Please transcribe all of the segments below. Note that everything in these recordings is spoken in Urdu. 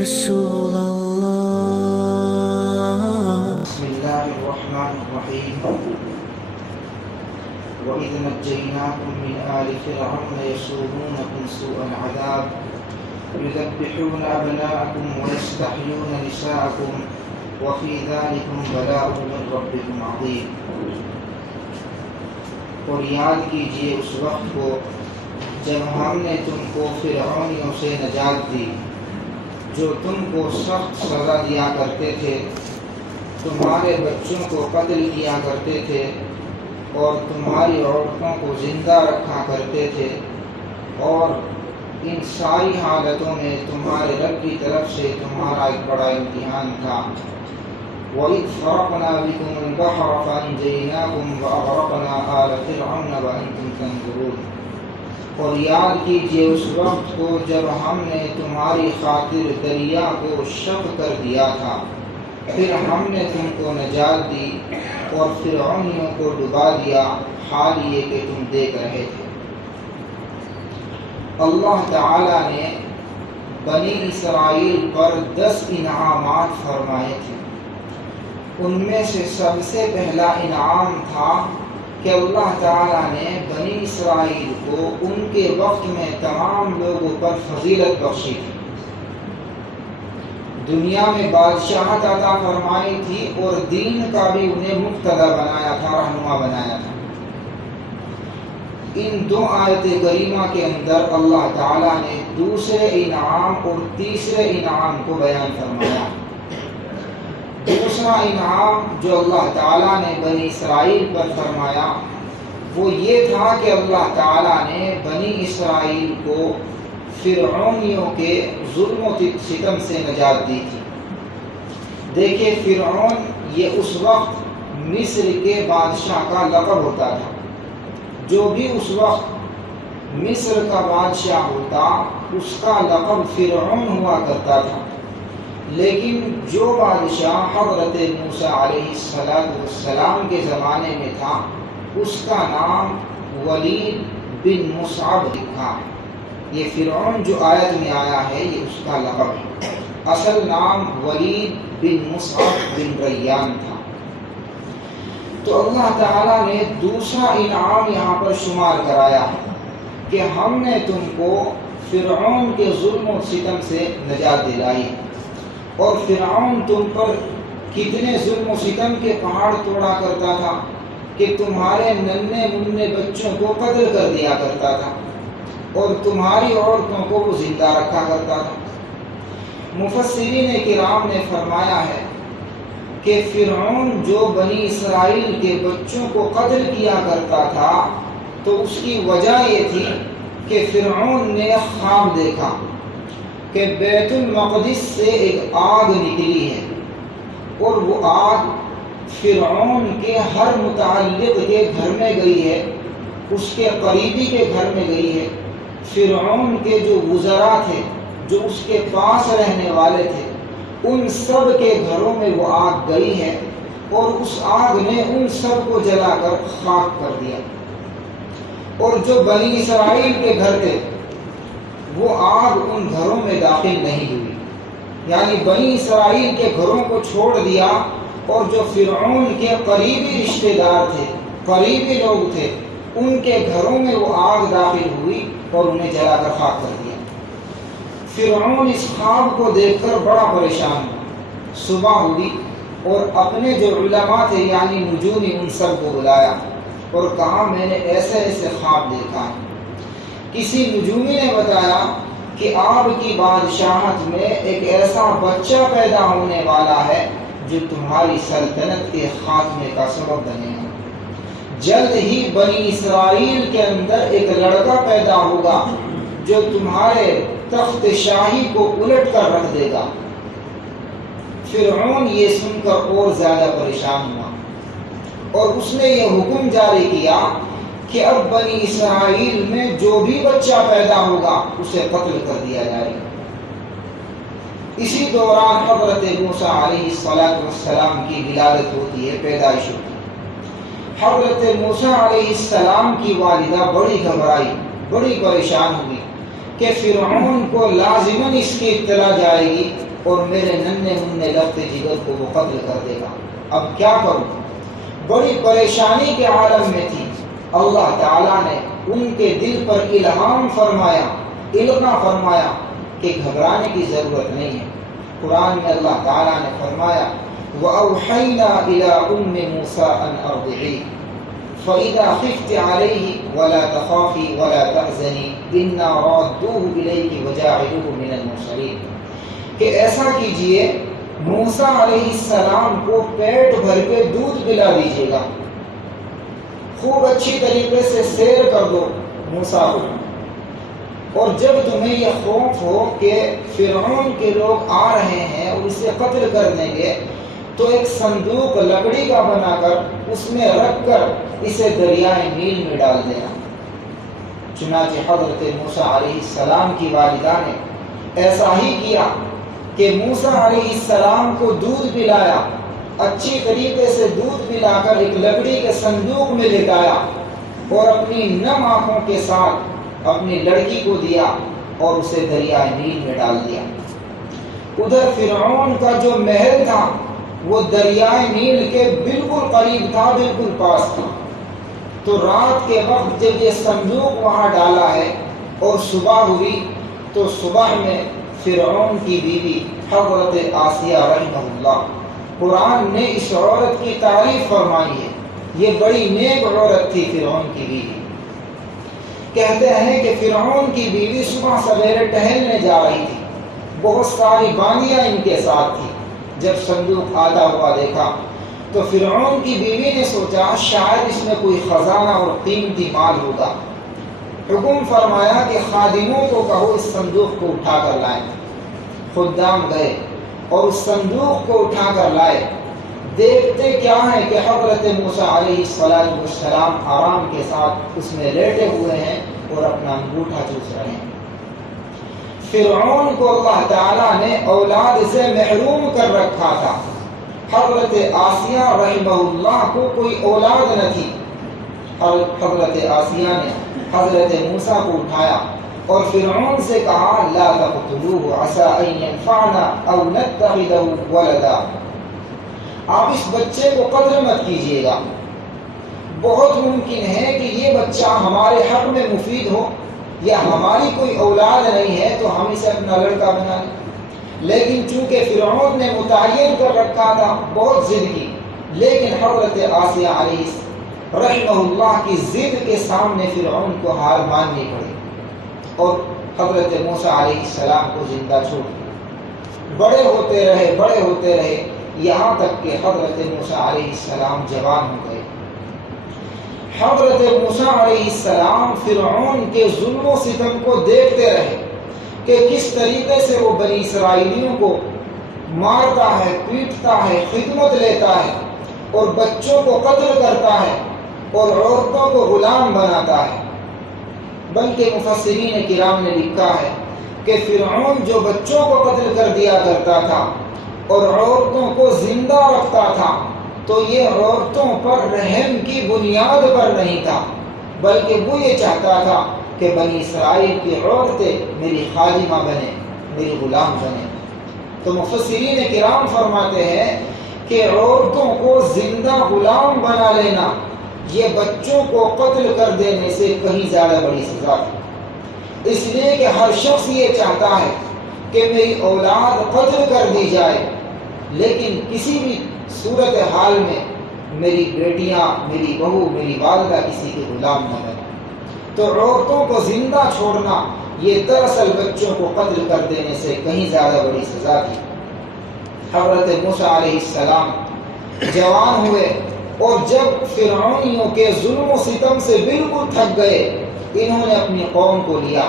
رسول الله. بسم الله الرحمن الرحيم. وإذ نجيناكم من آل فرعون يسومونكم سوء العذاب يذبحون أبناءكم ويستحيون نساءكم وفي ذلكم بلاء من ربكم عظيم. اور یاد کیجئے اس وقت کو جب ہم نے تم کو فرعونیوں سے نجات دی جو تم کو سخت سزا دیا کرتے تھے، تمہارے بچوں کو قتل کیا کرتے تھے اور تمہاری عورتوں کو زندہ رکھا کرتے تھے، اور ان ساری حالتوں میں تمہارے رب کی طرف سے تمہارا ایک بڑا امتحان تھا۔ وَإِذْ فَرَقْنَا بِكُمُ الْبَحْرَ فَأَنْجَيْنَاكُمْ وَأَغْرَقْنَا آلَ فِرْعَوْنَ وَأَنْتُمْ تَنْظُرُونَ۔ اور یاد کیجئے اس وقت کو جب ہم نے تمہاری خاطر دریا کو شق کر دیا تھا، پھر ہم نے تم کو نجات دی اور فرعونیوں کو ڈبا دیا، حال یہ کہ تم دیکھ رہے تھے۔ اللہ تعالی نے بنی اسرائیل پر 10 انعامات فرمائے تھے۔ ان میں سے سب سے پہلا انعام تھا کہ اللہ تعالیٰ نے بنی اسرائیل کو ان کے وقت میں تمام لوگوں پر فضیلت بخشی تھی، دنیا میں بادشاہت عطا فرمائی تھی اور دین کا بھی انہیں مقتدی بنایا تھا، رہنما بنایا تھا۔ ان 2 آیت کریمہ کے اندر اللہ تعالیٰ نے دوسرے انعام اور تیسرے انعام کو بیان فرمایا۔ دوسرا انعام جو اللہ تعالیٰ نے بنی اسرائیل پر فرمایا وہ یہ تھا کہ اللہ تعالیٰ نے بنی اسرائیل کو فرعونیوں کے ظلم و ستم سے نجات دی تھی۔ دیکھیں، فرعون یہ اس وقت مصر کے بادشاہ کا لقب ہوتا تھا۔ جو بھی اس وقت مصر کا بادشاہ ہوتا اس کا لقب فرعون ہوا کرتا تھا، لیکن جو بادشاہ حضرت موسیٰ علیہ السلام کے زمانے میں تھا اس کا نام ولید بن مصعب لکھا ہے۔ یہ فرعون جو آیت میں آیا ہے یہ اس کا لقب ہے، اصل نام ولید بن مصعب بن ریان تھا۔ تو اللہ تعالیٰ نے دوسرا انعام یہاں پر شمار کرایا ہے کہ ہم نے تم کو فرعون کے ظلم و ستم سے نجات دلائی، اور فرعون تم پر کتنے ظلم و ستم کے پہاڑ توڑا کرتا تھا کہ تمہارے ننھے منھے بچوں کو قتل کر دیا کرتا تھا اور تمہاری عورتوں کو وہ زندہ رکھا کرتا تھا۔ مفسرین کرام نے فرمایا ہے کہ فرعون جو بنی اسرائیل کے بچوں کو قتل کیا کرتا تھا تو اس کی وجہ یہ تھی کہ فرعون نے خواب دیکھا کہ بیت المقدس سے ایک آگ نکلی ہے اور وہ آگ فرعون کے ہر متعلق کے گھر میں گئی ہے، اس کے قریبی کے گھر میں گئی ہے، فرعون کے جو وزراء تھے جو اس کے پاس رہنے والے تھے ان سب کے گھروں میں وہ آگ گئی ہے، اور اس آگ نے ان سب کو جلا کر خاک کر دیا، اور جو بنی اسرائیل کے گھر تھے وہ آگ ان گھروں میں داخل نہیں ہوئی، یعنی بنی اسرائیل کے گھروں کو چھوڑ دیا، اور جو فرعون کے قریبی رشتہ دار تھے، قریبی لوگ تھے، ان کے گھروں میں وہ آگ داخل ہوئی اور انہیں جلا کر خاک کر دیا۔ فرعون اس خواب کو دیکھ کر بڑا پریشان ہوا، صبح ہوئی اور اپنے جو علماء تھے یعنی نجومی ان سب کو بلایا اور کہا میں نے ایسے ایسے خواب دیکھا ہے۔ کسی نجومی نے بتایا کہ آپ کی بادشاہت میں ایک ایسا بچہ پیدا ہونے والا ہے جو تمہاری سلطنت کے خاتمے کا سبب بنے گا۔ جلد ہی بنی اسرائیل کے اندر ایک لڑکا پیدا ہوگا جو تمہارے تخت شاہی کو الٹ کر رکھ دے گا۔ فرعون یہ سن کر اور زیادہ پریشان ہوا اور اس نے یہ حکم جاری کیا کہ اب بنی اسرائیل میں جو بھی بچہ پیدا ہوگا اسے قتل کر دیا جائے گا۔ اسی دوران حضرت موسیٰ علیہ السلام کی ولادت ہوتی ہے، پیدائش ہوتی ہے۔ حضرت موسیٰ علیہ السلام کی والدہ بڑی گھبرائی، بڑی پریشان ہوئی کہ فرعون کو لازماً اس کی اطلاع جائے گی اور میرے ننھے منھے لبتے جگر کو وہ قتل کر دے گا، اب کیا کروں؟ بڑی پریشانی کے عالم میں تھی۔ اللہ تعالیٰ نے ان کے دل پر الہام فرمایا، القاء فرمایا کہ گھبرانے کی ضرورت نہیں ہے۔ قرآن میں اللہ تعالیٰ نے فرمایا وَأَوْحَيْنَا إِلَىٰ أُمِّ مُوسَىٰ أَنْ أَرْضِعِيهِ فَإِذَا خِفْتِ عَلَيْهِ وَلَا تَخَافِي وَلَا تَحْزَنِي إِنَّا رَادُّوهُ إِلَيْكِ وَجَاعِلُوهُ مِنَ الْمُرْسَلِينَ کہ ایسا کیجئے موسیٰ علیہ السلام کو پیٹ بھر کے دودھ پلا دیجیے گا، خوب اچھی طریقے سے سیر کر دو موسیٰ کو، اور جب تمہیں یہ خوف ہو کہ فرعون کے لوگ آ رہے ہیں اور اسے قتل کر دیں گے تو ایک صندوق لکڑی کا بنا کر اس میں رکھ کر اسے دریائے نیل میں ڈال دینا۔ چنانچہ حضرت موسیٰ علیہ السلام کی والدہ نے ایسا ہی کیا کہ موسیٰ علیہ السلام کو دودھ پلایا، اچھی طریقے سے دودھ پلا کر ایک لکڑی کے صندوق میں لٹایا اور اپنی نم آنکھوں کے ساتھ اپنی لڑکی کو دیا اور اسے دریائے نیل میں ڈال دیا۔ ادھر فرعون کا جو محل تھا وہ دریائے نیل کے بالکل قریب تھا، بالکل پاس تھا۔ تو رات کے وقت جب یہ صندوق وہاں ڈالا ہے اور صبح ہوئی تو صبح میں فرعون کی بیوی حضرت آسیہ رحمہ اللہ، قرآن نے اس عورت کی تعریف فرمائی ہے، یہ بڑی نیک عورت تھی فرعون کی بیوی۔ کہتے ہیں کہ فرعون کی بیوی صبح سویرے ٹہلنے جا رہی تھی، بہت ساری بانیاں ان کے ساتھ تھی۔ جب صندوق آتا ہوا دیکھا تو فرعون کی بیوی نے سوچا شاید اس میں کوئی خزانہ اور قیمتی مال ہوگا۔ حکم فرمایا کہ خادموں کو کہو اس صندوق کو اٹھا کر لائیں۔ خدام گئے اور اس صندوق کو اٹھا کر لائے۔ دیکھتے کیا ہے کہ حضرت موسیٰ علیہ السلام آرام کے ساتھ اس میں لیٹے ہوئے ہیں اور اپنا انگوٹھا چوس رہے ہیں۔ فرعون کو اللہ تعالیٰ نے اولاد سے محروم کر رکھا تھا۔ حضرت آسیہ رحمہ اللہ کو کوئی اولاد نہ تھی۔ حضرت آسیہ نے حضرت موسیٰ کو اٹھایا اور فرعون سے کہا لا تقتلوه عسى ان ينفعنا او نتخذه ولدا، آپ اس بچے کو قتل مت کیجیے گا، بہت ممکن ہے کہ یہ بچہ ہمارے حق میں مفید ہو، یا ہماری کوئی اولاد نہیں ہے تو ہم اسے اپنا لڑکا بنا لیں۔ لیکن چونکہ فرعون نے متعین کر رکھا تھا، بہت ضد کی، لیکن حضرت آسیہ علیہ رحمہ اللہ کی ضد کے سامنے فرعون کو ہار ماننی پڑی اور حضرت موسیٰ علیہ السلام کو زندہ چھوڑ دیا۔ بڑے ہوتے رہے یہاں تک کہ حضرت موسیٰ علیہ السلام جوان ہو گئے۔ حضرت موسیٰ علیہ السلام فرعون کے ظلم و ستم کو دیکھتے رہے کہ کس طریقے سے وہ بنی اسرائیلیوں کو مارتا ہے، پیٹتا ہے، خدمت لیتا ہے اور بچوں کو قتل کرتا ہے اور عورتوں کو غلام بناتا ہے۔ بلکہ مفسرین کرام نے لکھا ہے کہ فرعون جو بچوں کو قتل کر دیا کرتا تھا اور عورتوں کو زندہ رکھتا تھا تو یہ عورتوں پر رحم کی بنیاد پر نہیں تھا، بلکہ وہ یہ چاہتا تھا کہ بنی اسرائیل کی عورتیں میری خادمہ بنیں، میری غلام بنیں۔ تو مفسرین کرام فرماتے ہیں کہ عورتوں کو زندہ غلام بنا لینا یہ بچوں کو قتل کر دینے سے کہیں زیادہ بڑی سزا تھی، اس لیے کہ ہر شخص یہ چاہتا ہے کہ میری اولاد قتل کر دی جائے، لیکن کسی بھی صورت حال میں میری بیٹیاں، میری بہو، میری والدہ کسی کے غلام نہ بنے۔ تو عورتوں کو زندہ چھوڑنا یہ دراصل بچوں کو قتل کر دینے سے کہیں زیادہ بڑی سزا تھی۔ حضرت موسیٰ علیہ السلام جوان ہوئے اور جب فرعونیوں کے ظلم و ستم سے بالکل تھک گئے، انہوں نے اپنی قوم کو لیا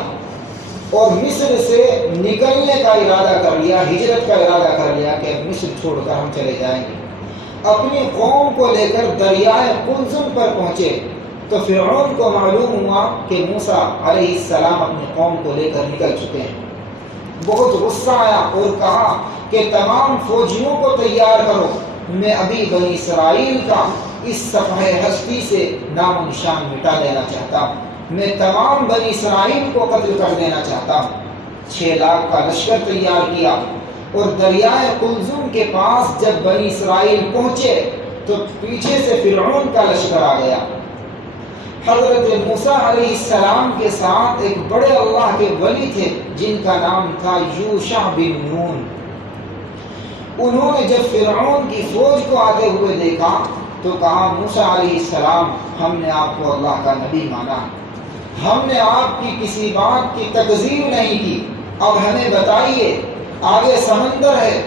اور مصر سے نکلنے کا ارادہ کر لیا، ہجرت کا ارادہ کر لیا کہ اب مصر چھوڑ کر ہم چلے جائیں گے۔ اپنی قوم کو لے کر دریائے قلزم پر پہنچے تو فرعون کو معلوم ہوا کہ موسیٰ علیہ السلام اپنی قوم کو لے کر نکل چکے ہیں۔ بہت غصہ آیا اور کہا کہ تمام فوجیوں کو تیار کرو، میں ابھی بنی اسرائیل کا اس صفحہ ہستی سے نام و نشان مٹا دینا چاہتا ہوں، میں تمام بنی اسرائیل کو قتل کر دینا چاہتا ہوں۔ 6 لاکھ کا لشکر تیار کیا، اور دریائے قلزم کے پاس جب بنی اسرائیل پہنچے تو پیچھے سے فرعون کا لشکر آ گیا۔ حضرت موسیٰ علیہ السلام کے ساتھ ایک بڑے اللہ کے ولی تھے جن کا نام تھا یوشع بن نون۔ انہوں نے جب فرعون کی فوج کو آتے ہوئے دیکھا تو کہا موسیٰ علیہ السلام، ہم نے آپ کو اللہ کا نبی مانا، ہم نے آپ کی کسی بات کی تکذیب نہیں کی، اب ہمیں بتائیے آگے سمندر ہے،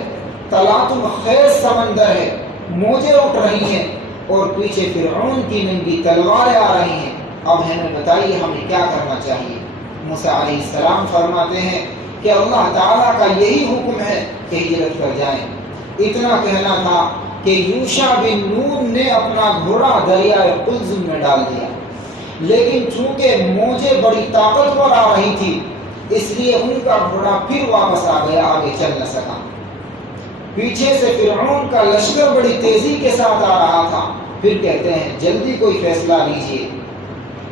تلاطم خیز سمندر ہے، موجیں اٹھ رہی ہیں اور پیچھے فرعون کی ننگی تلواریں آ رہی ہیں، اب ہمیں بتائیے ہمیں کیا کرنا چاہیے۔ موسیٰ علیہ السلام فرماتے ہیں کہ اللہ تعالیٰ کا یہی حکم ہے کہ ہجرت کر جائیں۔ اتنا کہنا تھا کہ یوشع بن نون نے اپنا گھوڑا دریائے قلزم میں ڈال دیا، لیکن چونکہ موجیں بڑی طاقتور آ رہی تھی اس لیے ان کا گھوڑا پھر واپس آ گیا، آگے چل نہ سکا۔ پیچھے سے فرعون کا لشکر بڑی تیزی کے ساتھ آ رہا تھا۔ پھر کہتے ہیں جلدی کوئی فیصلہ لیجیے۔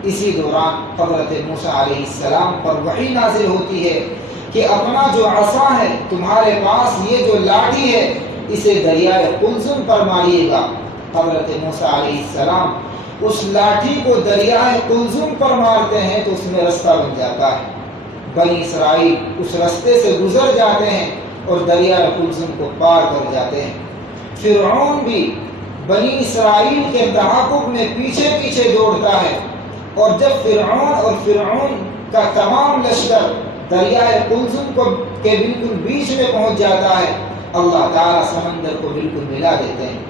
اسی دوران حضرت موسیٰ علیہ السلام پر وحی نازل ہوتی ہے کہ اپنا جو عصا ہے تمہارے پاس، یہ جو لاٹھی ہے، اسے دریائے قلزم پر ماریے گا۔ حضرت موسیٰ علیہ السلام اس لاٹھی کو دریائے قلزم پر مارتے ہیں تو اس میں رستہ بن جاتا ہے۔ بنی اسرائیل اس رستے سے گزر جاتے ہیں اور دریائے قلزم کو پار کر جاتے ہیں۔ فرعون بھی بنی اسرائیل کے تعاقب میں پیچھے پیچھے دوڑتا ہے، اور جب فرعون کا تمام لشکر دریائے قلزم کے بالکل بیچ میں پہنچ جاتا ہے، اللہ تعالیٰ سمندر کو بالکل ملا دیتے ہیں۔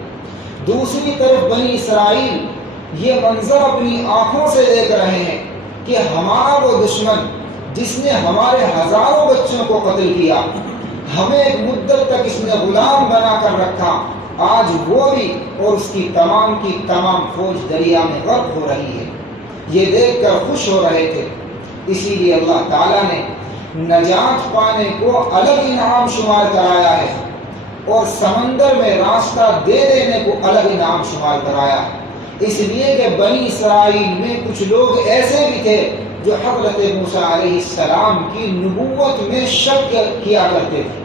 دوسری طرف بنی اسرائیل یہ منظر اپنی آنکھوں سے دیکھ رہے ہیں کہ ہمارا وہ دشمن جس نے ہمارے ہزاروں بچوں کو قتل کیا، ہمیں ایک مدت تک اس نے غلام بنا کر رکھا، آج وہ بھی اور اس کی تمام فوج دریا میں غرق ہو رہی ہے۔ یہ دیکھ کر خوش ہو رہے تھے، اسی لیے اللہ تعالیٰ نے نجات پانے کو الگ انعام شمار کرایا ہے اور سمندر میں راستہ دے دینے کو الگ انعام شمار کرایا ہے، اس لیے کہ بنی اسرائیل میں کچھ لوگ ایسے بھی تھے جو حضرت موسیٰ علیہ السلام کی نبوت میں شک کیا کرتے تھے۔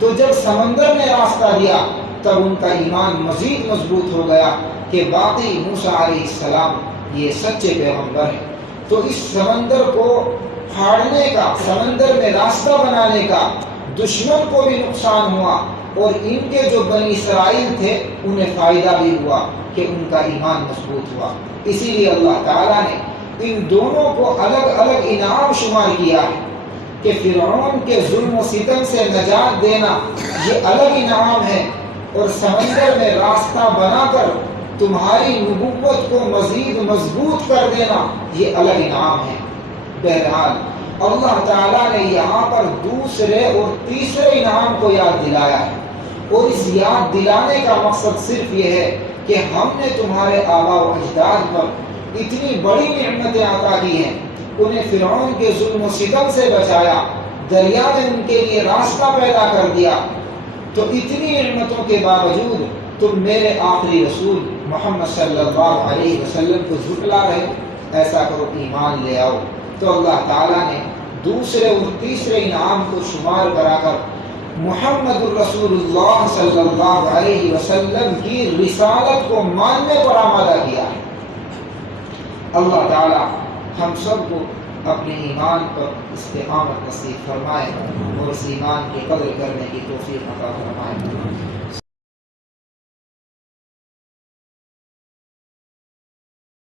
تو جب سمندر نے راستہ دیا تب ان کا ایمان مزید مضبوط ہو گیا کہ باقی موسیٰ علیہ السلام یہ سچے پیغمبر ہیں۔ تو اس سمندر کو پھاڑنے کا، سمندر میں راستہ بنانے کا دشمن کو بھی نقصان ہوا اور ان کے جو بنی اسرائیل تھے انہیں فائدہ بھی ہوا کہ ان کا ایمان مضبوط ہوا۔ اسی لیے اللہ تعالیٰ نے ان دونوں کو الگ الگ انعام شمار کیا ہے کہ فرعون کے ظلم و ستم سے نجات دینا یہ الگ انعام ہے، اور سمندر میں راستہ بنا کر تمہاری نبوت کو مزید مضبوط کر دینا یہ الگ انعام ہے۔ بہرحال اللہ تعالیٰ نے یہاں پر دوسرے اور تیسرے انعام کو یاد دلایا ہے، اور اس یاد دلانے کا مقصد صرف یہ ہے کہ ہم نے تمہارے آباء و اجداد پر اتنی بڑی نعمتیں عطا کی ہیں، انہیں فرعون کے ظلم و ستم سے بچایا، دریا میں ان کے لیے راستہ پیدا کر دیا، تو اتنی نعمتوں کے باوجود تم میرے آخری رسول محمد صلی اللہ علیہ وسلم کو جھٹلا رہے، ایسا کرو ایمان لے آؤ۔ تو اللہ تعالیٰ نے دوسرے اور تیسرے انعام کو شمار کرا کر محمد الرسول اللہ صلی اللہ علیہ وسلم کی رسالت کو ماننے پر آمادہ کیا ہے۔ اللہ تعالیٰ ہم سب کو اپنے ایمان پر استقامت نصیب فرمائے اور اس ایمان کی قدر کرنے کی توفیق عطا فرمائے۔